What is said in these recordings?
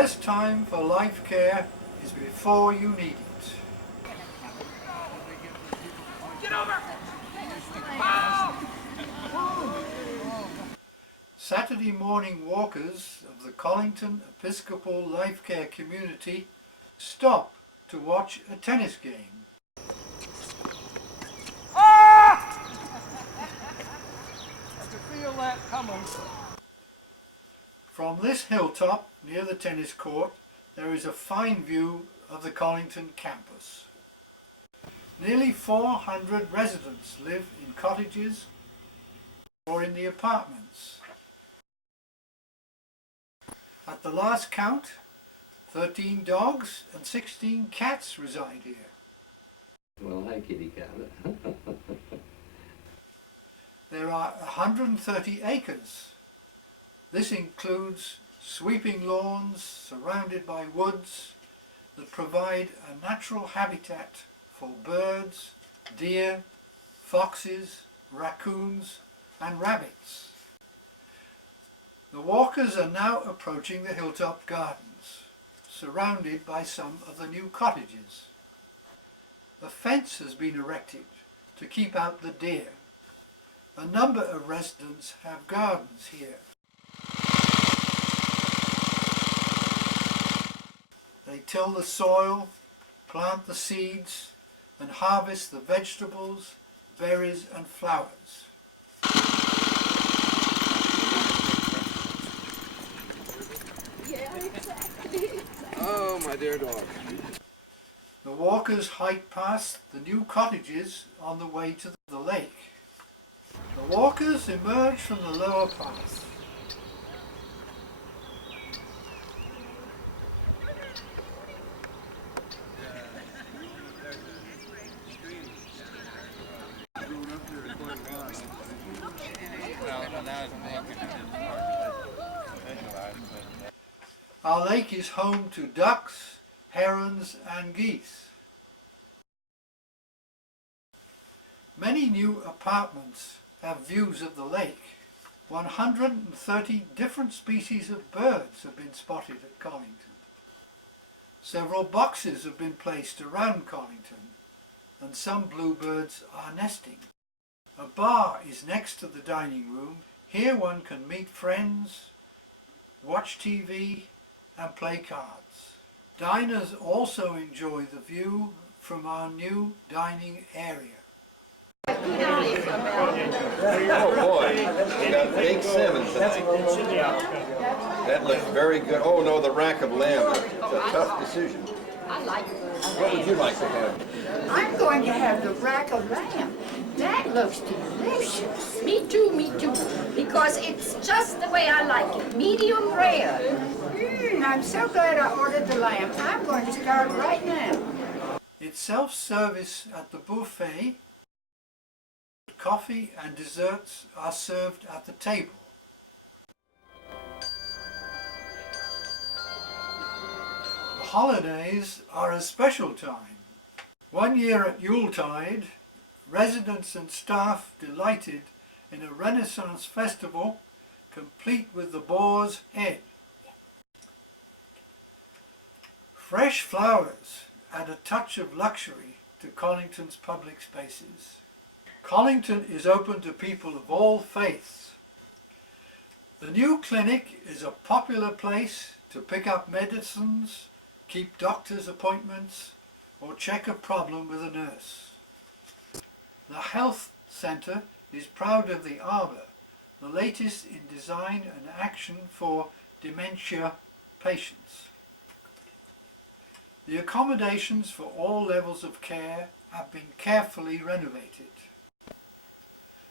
best time for life care is before you need it. Get over! Saturday morning walkers of the Collington Episcopal Life Care community stop to watch a tennis game. Ah! I can feel that coming. From this hilltop near the tennis court, there is a fine view of the Collington campus. Nearly 400 residents live in cottages or in the apartments. At the last count, 13 dogs and 16 cats reside here. Well, hi, kitty cat. There are 130 acres. This includes sweeping lawns surrounded by woods that provide a natural habitat for birds, deer, foxes, raccoons and rabbits. The walkers are now approaching the hilltop gardens, surrounded by some of the new cottages. A fence has been erected to keep out the deer. A number of residents have gardens here. They till the soil, plant the seeds, and harvest the vegetables, berries and flowers. Yeah, exactly. Oh, my dear dog. The walkers hike past the new cottages on the way to the lake. The walkers emerge from the lower path. Our lake is home to ducks, herons and geese. Many new apartments have views of the lake. 130 different species of birds have been spotted at Collington. Several boxes have been placed around Collington, and some bluebirds are nesting. A bar is next to the dining room. Here one can meet friends, watch TV and play cards. Diners also enjoy the view from our new dining area. Oh boy, we got baked salmon tonight. That looks very good. Oh no, the rack of lamb. It's a tough decision. I like it. What would you like to have? I'm going to have the rack of lamb. That looks delicious. Me too, because it's just the way I like it, medium rare. I'm so glad I ordered the lamb. I'm going to start right now. It's self-service at the buffet. Coffee and desserts are served at the table. The holidays are a special time. One year at Yuletide, residents and staff delighted in a Renaissance festival complete with the boar's head. Fresh flowers add a touch of luxury to Collington's public spaces. Collington is open to people of all faiths. The new clinic is a popular place to pick up medicines, keep doctor's appointments, or check a problem with a nurse. The health centre is proud of the arbour, the latest in design and action for dementia patients. The accommodations for all levels of care have been carefully renovated.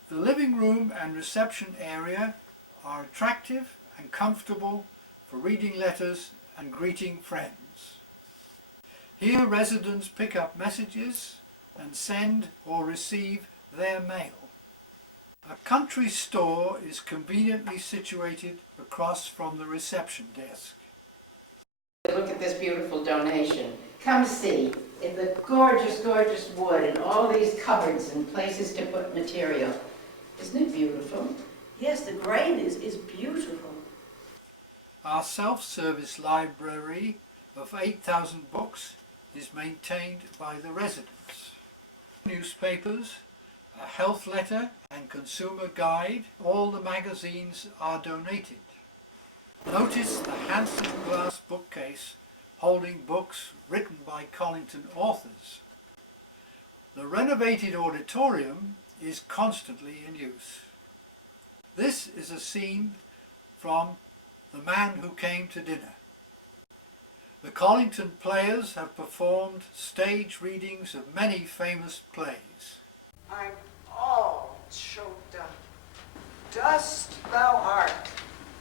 The living room and reception area are attractive and comfortable for reading letters and greeting friends. Here residents pick up messages and send or receive their mail. A country store is conveniently situated across from the reception desk. Look at this beautiful donation. Come see. It's a gorgeous, gorgeous wood and all these cupboards and places to put material. Isn't it beautiful? Yes, the grain is beautiful. Our self-service library of 8,000 books is maintained by the residents. Newspapers, a health letter and consumer guide, all the magazines are donated. Notice the handsome glass bookcase holding books written by Collington authors. The renovated auditorium is constantly in use. This is a scene from The Man Who Came to Dinner. The Collington players have performed stage readings of many famous plays. I'm all choked up. Dust thou art,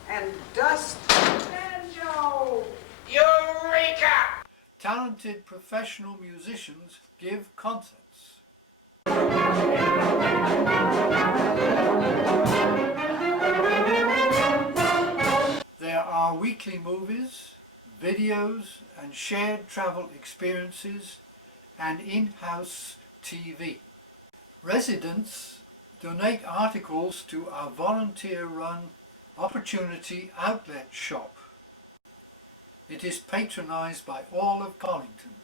and dust banjo. Eureka! Talented professional musicians give concerts. There are weekly movies, videos and shared travel experiences and in-house TV. Residents donate articles to our volunteer-run Opportunity Outlet shop. It is patronised by all of Collington.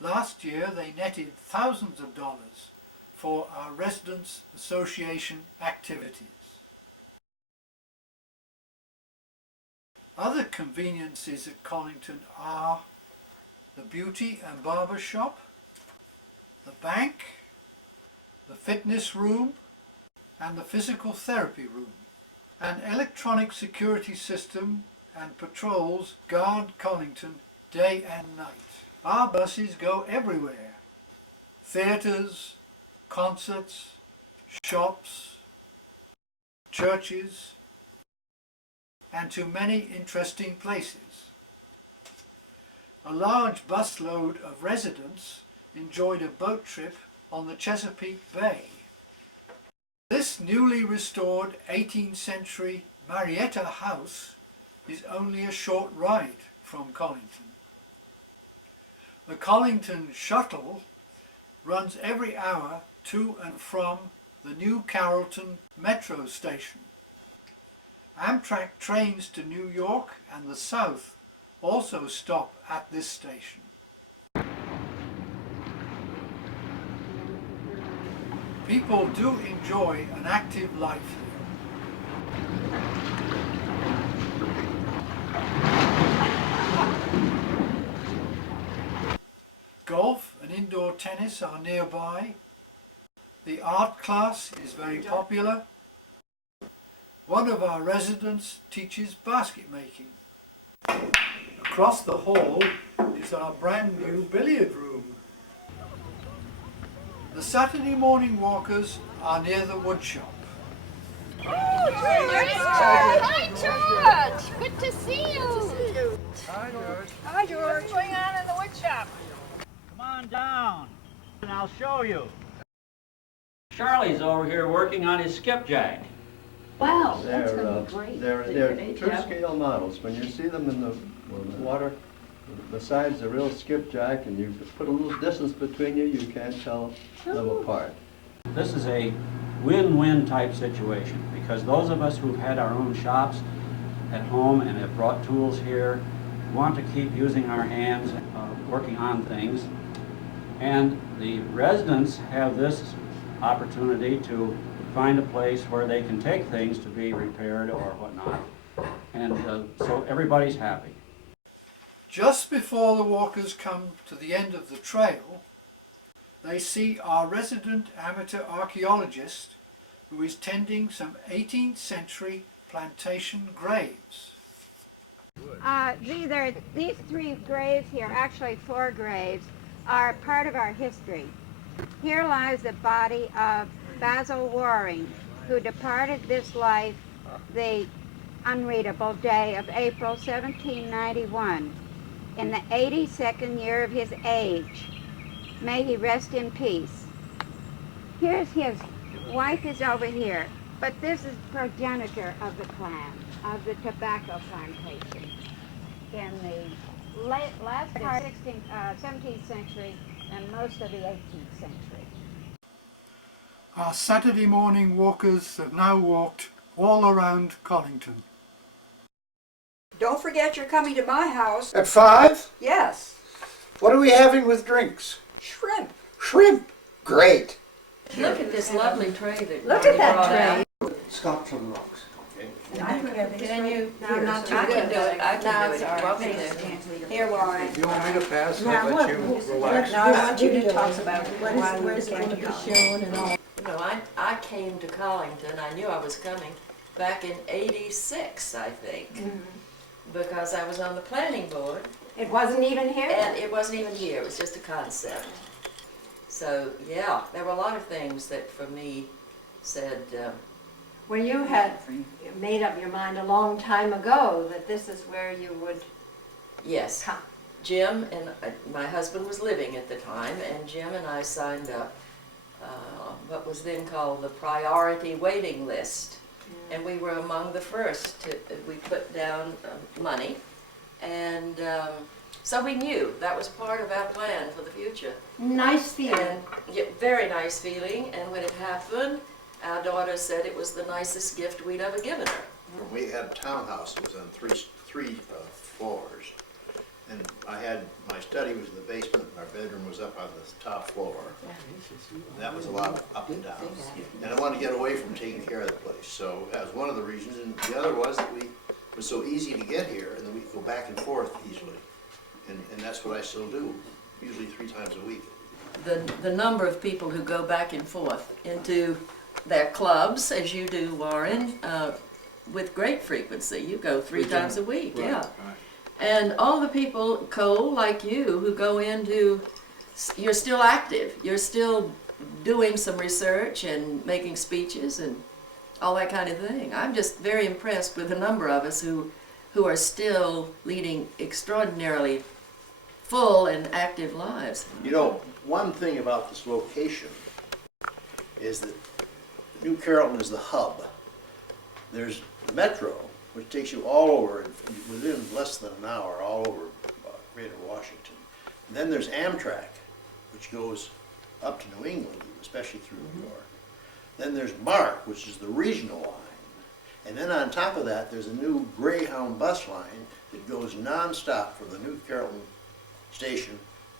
Last year they netted thousands of dollars for our Residents Association activities. Other conveniences at Collington are the beauty and barber shop, the bank, the fitness room and the physical therapy room. An electronic security system and patrols guard Collington day and night. Our buses go everywhere. Theatres, concerts, shops, churches, and to many interesting places. A large busload of residents enjoyed a boat trip on the Chesapeake Bay. This newly restored 18th century Marietta house is only a short ride from Collington. The Collington shuttle runs every hour to and from the New Carrollton metro station. Amtrak trains to New York and the South also stop at this station. People do enjoy an active life here. Golf and indoor tennis are nearby. The art class is very popular. One of our residents teaches basket making. Across the hall is our brand new billiard room. The Saturday morning walkers are near the woodshop. Hi, George! Good to see you! Hi, George. Hi, George! What's going on in the wood shop? Come on down, and I'll show you. Charlie's over here working on his skipjack. Wow, that's gonna be great. They're true scale models. When you see them in the water, the sides are real skipjack, and you put a little distance between you, you can't tell them apart. This is a win-win type situation because those of us who've had our own shops at home and have brought tools here want to keep using our hands, working on things. And the residents have this opportunity to find a place where they can take things to be repaired or whatnot. And so everybody's happy. Just before the walkers come to the end of the trail, they see our resident amateur archaeologist who is tending some 18th century plantation graves. These three graves here, actually 4 graves, are part of our history. Here lies the body of Basil Waring, who departed this life the unreadable day of April 1791, in the 82nd year of his age. May he rest in peace. His wife is over here, but this is progenitor of the clan, of the tobacco plantation. In the last part of the 17th century and most of the 18th century. Our Saturday morning walkers have now walked all around Collington. Don't forget you're coming to my house. At 5? Yes. What are we having with drinks? Shrimp. Shrimp. Great. Look at this lovely tray that Look at that brought tray. out. Scotch on rocks. Can you? No, not too I can good. do it. I No, can do it's it. all right. Want me to? Here, Warren. If you want me to pass, I'll let you relax. No, I want you to talk about why you came to Collington. No, I came to Collington, I knew I was coming, back in '86, I think. Because I was on the planning board, It wasn't even here? and it wasn't even here, it was just a concept. So, yeah, there were a lot of things that for me said, Well, you had made up your mind a long time ago that this is where you would yes. come. Jim and my husband was living at the time, and Jim and I signed up what was then called the priority waiting list. And we were among the first. We put down money, and so we knew that was part of our plan for the future. Nice feeling. And yeah, very nice feeling, and when it happened, our daughter said it was the nicest gift we'd ever given her. We had a townhouse, it was on three floors. And my study was in the basement, and our bedroom was up on the top floor. That was a lot of up and down. And I wanted to get away from taking care of the place, so that was one of the reasons. And the other was that it was so easy to get here, and that we could go back and forth easily. And that's what I still do, usually 3 times a week. The number of people who go back and forth into their clubs, as you do, Warren, with great frequency. You go 3 times a week, Right, yeah. right. And all the people, Cole, like you, who go into, you're still active. You're still doing some research and making speeches and all that kind of thing. I'm just very impressed with the number of us who are still leading extraordinarily full and active lives. You know, one thing about this location is that New Carrollton is the hub. There's the metro, which takes you all over, within less than an hour, all over Greater Washington. And then there's Amtrak, which goes up to New England, especially through New York. Then there's MARC, which is the regional line. And then on top of that, there's a new Greyhound bus line that goes nonstop from the New Carrollton station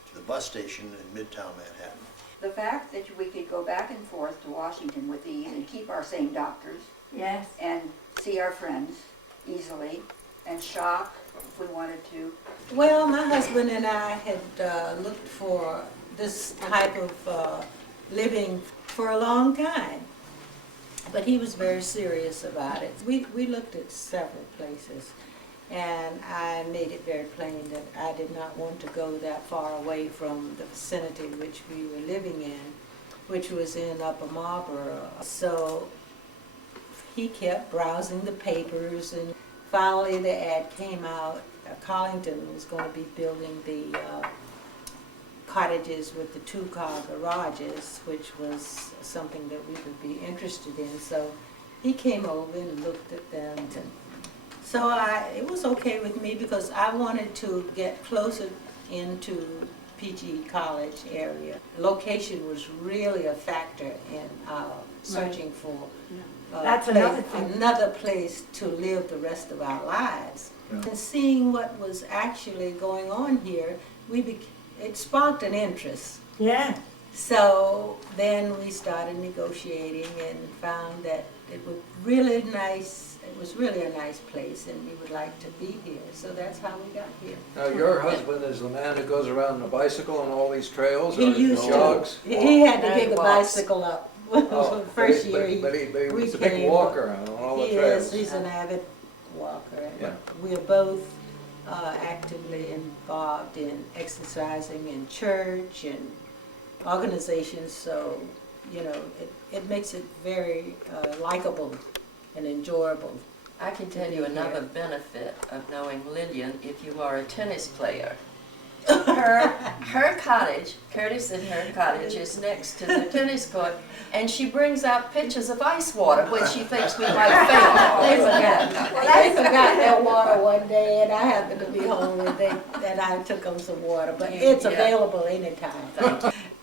to the bus station in Midtown Manhattan. The fact that we could go back and forth to Washington with ease and keep our same doctors Yes. and see our friends easily and shop if we wanted to. Well, my husband and I had looked for this type of living for a long time, but he was very serious about it. We looked at several places, and I made it very plain that I did not want to go that far away from the vicinity which we were living in, which was in Upper Marlboro. So he kept browsing the papers, and finally the ad came out. Collington was going to be building the cottages with the 2-car garages, which was something that we would be interested in. So he came over and looked at them. And so it was okay with me because I wanted to get closer into PG College area. Location was really a factor in searching for That's another thing. another place to live the rest of our lives. Yeah. And seeing what was actually going on here, it sparked an interest. Yeah. So then we started negotiating and found that it was really nice. It was really a nice place, and we would like to be here. So that's how we got here. Now, your husband is the man who goes around on a bicycle on all these trails, or He used jogs? to. He had to And he get the walks. bicycle up. Oh, First but year he, but he we was a big came, walker on all the He trails. is. He's an avid walker. Yeah. We are both actively involved in exercising in church and organizations, so, you know, it makes it very likable and enjoyable. I can tell you another benefit of knowing Lillian if you are a tennis player. Her cottage, Curtis and her cottage, is next to the tennis court, and she brings out pitchers of ice water when she thinks we might They fail. forgot their water one day, and I happened to be home, and I took them some water, but it's Yeah. available anytime.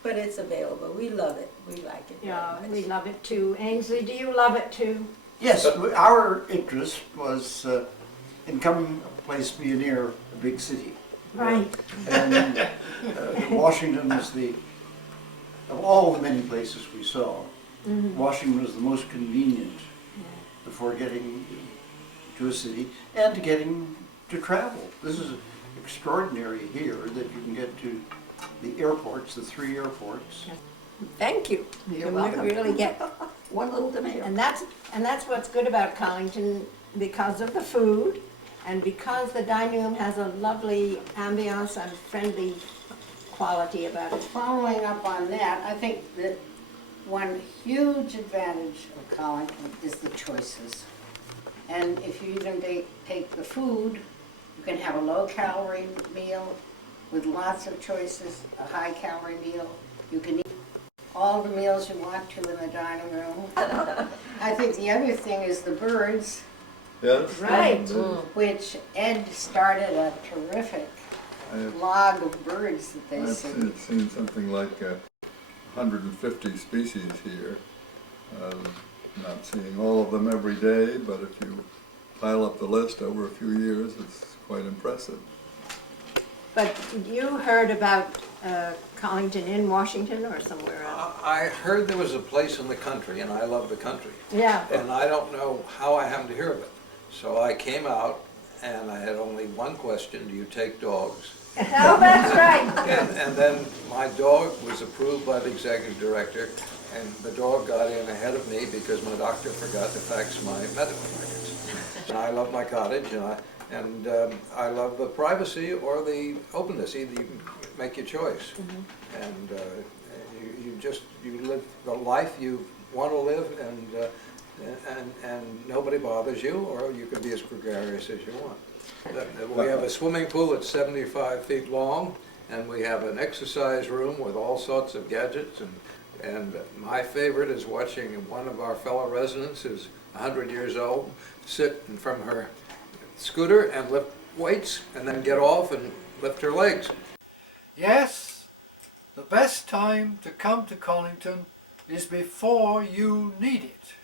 But it's available. We love it. We like it. very Yeah, much. we love it too. Ainsley, do you love it too? Yes, our interest was income place be near a big city. Right. And Washington is of all the many places we saw, Washington was the most convenient for getting to a city and to getting to travel. This is extraordinary here that you can get to the airports, the 3 airports. Thank you. You're You welcome. really get, One little tomato. and that's what's good about Collington, because of the food, and because the dining room has a lovely ambiance and friendly quality about it. Following up on that, I think that one huge advantage of Collington is the choices. And if you even take the food, you can have a low-calorie meal with lots of choices, a high-calorie meal. You can eat all the meals you want to in the dining room. I think the other thing is the birds, Yes. Right. which Ed started a terrific log of birds that they I've see. seen something like 150 species here. Not seeing all of them every day, but if you pile up the list over a few years, it's quite impressive. But you heard about Collington in Washington or somewhere else? I heard there was a place in the country, and I love the country. Yeah. And I don't know how I happened to hear of it. So I came out, and I had only one question: do you take dogs? Oh, that's right. And then my dog was approved by the executive director, and the dog got in ahead of me because my doctor forgot to fax my medical records. And I love my cottage, and I love the privacy or the openness. Either you can make your choice, and you live the life you want to live, and nobody bothers you, or you can be as gregarious as you want. We have a swimming pool that's 75 feet long, and we have an exercise room with all sorts of gadgets, and my favorite is watching one of our fellow residents who's 100 years old sit from her scooter and lift weights and then get off and lift her legs. Yes, the best time to come to Collington is before you need it.